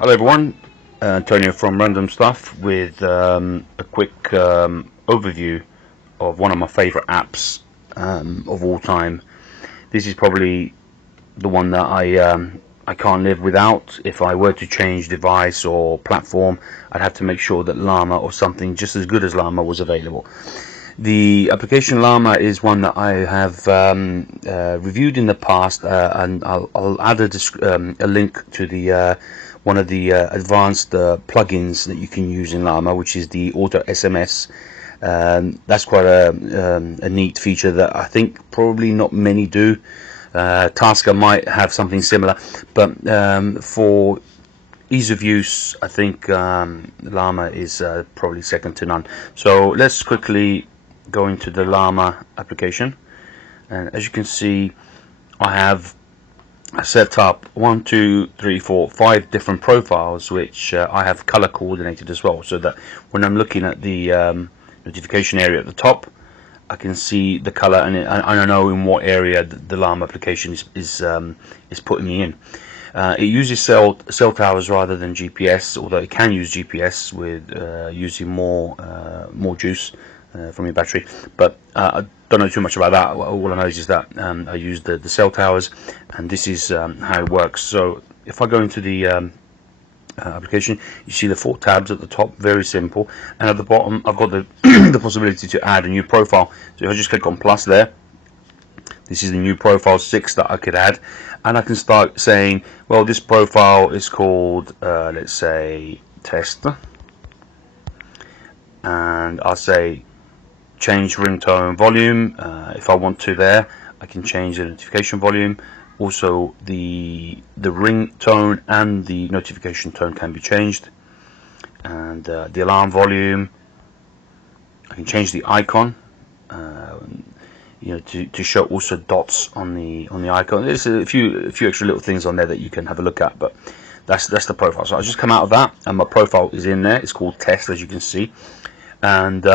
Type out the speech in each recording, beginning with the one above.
Hello everyone, Antonio from RandomStuff with a quick overview of one of my favorite apps of all time. This is probably the one that I can't live without. If I were to change device or platform, I'd have to make sure that Llama or something just as good as Llama was available. The application Llama is one that I have reviewed in the past, and I'll add a link to the one of the advanced plugins that you can use in Llama, which is the Auto SMS. That's quite a neat feature that I think probably not many do. TASKER might have something similar, but for ease of use, I think Llama is probably second to none. So let's quickly go into the Llama application, and as you can see, I have set up 5 different profiles, which I have color coordinated as well, so that when I'm looking at the notification area at the top, I can see the color, and I know in what area the Llama application is putting me in. It uses cell towers rather than GPS, although it can use GPS with using more juice from your battery, but I don't know too much about that. All I know is that I use the cell towers, and this is how it works. So if I go into the application, you see the 4 tabs at the top, very simple, and at the bottom I've got the the possibility to add a new profile. So if I just click on plus there, this is the new profile 6 that I could add, and I can start saying, well, this profile is called let's say tester, and I'll say change ringtone volume. If I want to, there I can change the notification volume. Also the ringtone and the notification tone can be changed, and the alarm volume, I can change the icon, to show also dots on the icon. There's a few extra little things on there that you can have a look at, but that's the profile. So I just come out of that, and my profile is in there. It's called test, as you can see, and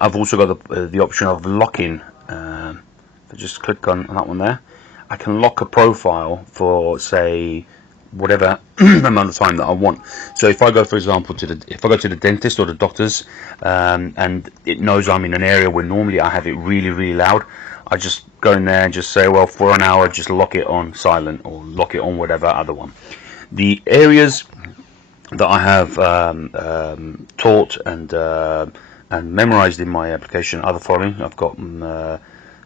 I've also got the option of locking. If I just click on that one there, I can lock a profile for, say, whatever amount of time that I want. So if I go, for example, to the dentist or the doctor's, and it knows I'm in an area where normally I have it really, really loud, I just go in there and just say, well, for an hour, just lock it on silent or lock it on whatever other one. The areas that I have taught and memorized in my application are the following. I've got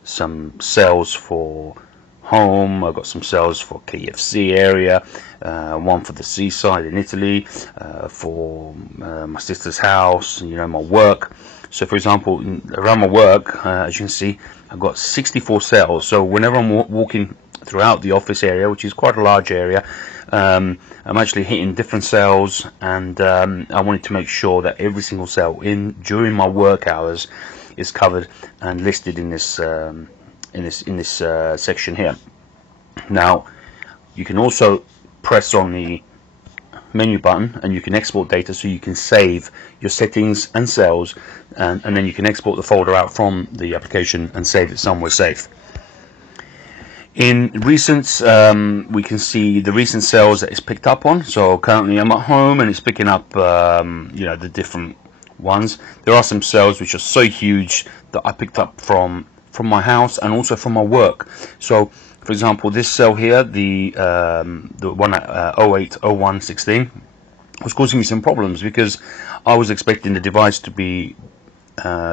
some cells for home, I've got some cells for KFC area, one for the seaside in Italy, for my sister's house, my work. So for example, around my work, as you can see, I've got 64 cells. So whenever I'm walking throughout the office area, which is quite a large area, I'm actually hitting different cells, and I wanted to make sure that every single cell during my work hours is covered and listed in this section here. Now you can also press on the menu button, and you can export data, so you can save your settings and cells, and then you can export the folder out from the application and save it somewhere safe. In recents, we can see the recent cells that it's picked up on. So currently I'm at home, and it's picking up the different ones. There are some cells which are so huge that I picked up from my house and also from my work. So for example, this cell here, the one at 080116, was causing me some problems, because I was expecting the device to be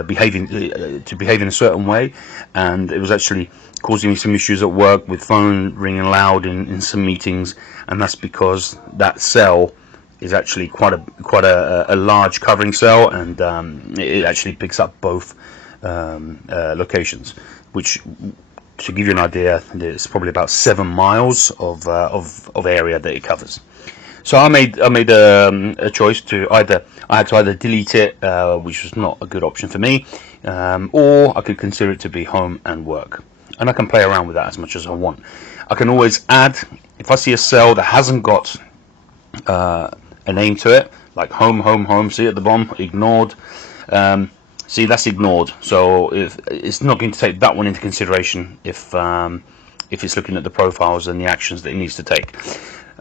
behaving in a certain way, and it was actually causing me some issues at work with phone ringing loud in some meetings, and that's because that cell is actually quite a large covering cell, and it actually picks up both locations, which, to give you an idea, it's probably about 7 miles of area that it covers. So I made a choice to I had to either delete it, which was not a good option for me, or I could consider it to be home and work, and I can play around with that as much as I want. I can always add, if I see a cell that hasn't got a name to it, like home, see at the bottom, ignored. See, that's ignored, so it's not going to take that one into consideration if it's looking at the profiles and the actions that it needs to take.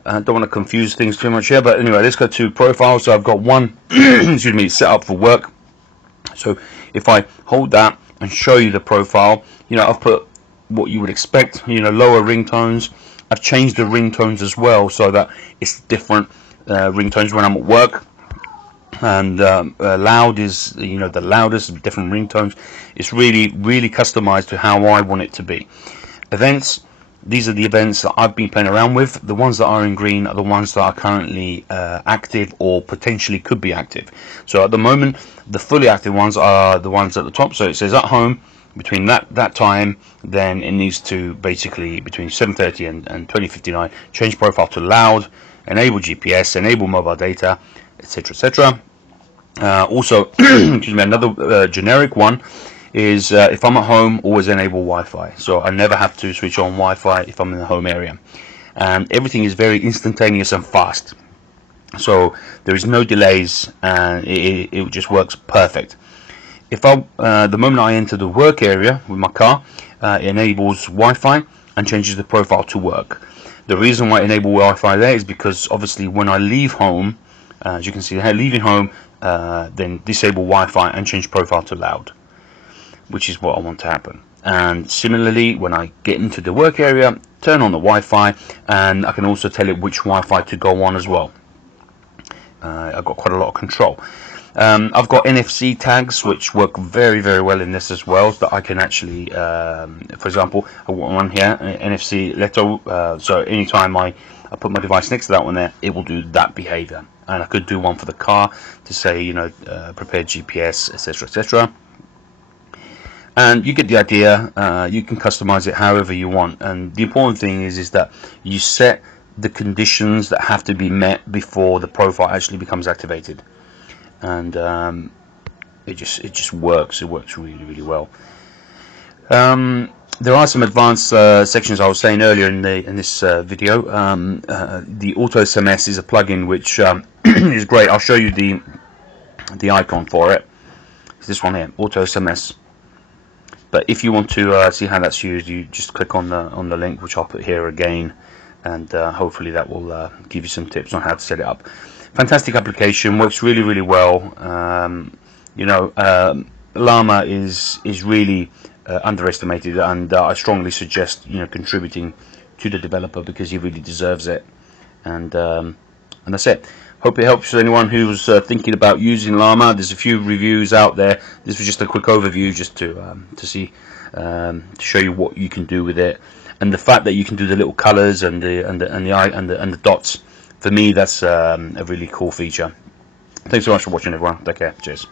I don't want to confuse things too much here, but anyway, let's go to profile. So I've got one excuse me, set up for work. So if I hold that and show you the profile, you know, I've put what you would expect, you know, lower ringtones. I've changed the ringtones as well so that it's different ringtones when I'm at work. And loud is, you know, the loudest, different ringtones. It's really customized to how I want it to be. Events, these are the events that I've been playing around with. The ones that are in green are the ones that are currently active or potentially could be active. So at the moment, the fully active ones are the ones at the top. So it says at home. Between that time, then it needs to basically between 7:30 and 20:59 change profile to loud, enable GPS, enable mobile data, etc., etc. Also, excuse me, another generic one is if I'm at home, always enable Wi-Fi. So I never have to switch on Wi-Fi if I'm in the home area, and everything is very instantaneous and fast. So there is no delays, and it just works perfect. If the moment I enter the work area with my car, it enables Wi-Fi and changes the profile to work. The reason why I enable Wi-Fi there is because obviously when I leave home, as you can see here, leaving home, then disable Wi-Fi and change profile to loud, which is what I want to happen. And similarly, when I get into the work area, turn on the Wi-Fi, and I can also tell it which Wi-Fi to go on as well. I've got quite a lot of control. I've got NFC tags which work very well in this as well, so that I can actually, for example, I want one here, NFC Leto, so anytime I put my device next to that one there, it will do that behavior. And I could do one for the car to say, you know, prepare GPS, etc., etc. And you get the idea. You can customize it however you want, and the important thing is that you set the conditions that have to be met before the profile actually becomes activated. And it just works. It works really well. There are some advanced sections I was saying earlier in this video. The Auto SMS is a plugin which is great. I'll show you the icon for it. It's this one here, Auto SMS. But if you want to see how that's used, you just click on the link, which I'll put here again, and hopefully that will give you some tips on how to set it up. Fantastic application, works really well. You know, Llama is really underestimated, and I strongly suggest, you know, contributing to the developer because he really deserves it. And that's it. Hope it helps anyone who's thinking about using Llama. There's a few reviews out there. This was just a quick overview, just to see, to show you what you can do with it, and the fact that you can do the little colors and the dots. For me, that's a really cool feature. Thanks so much for watching, everyone. Take care. Cheers.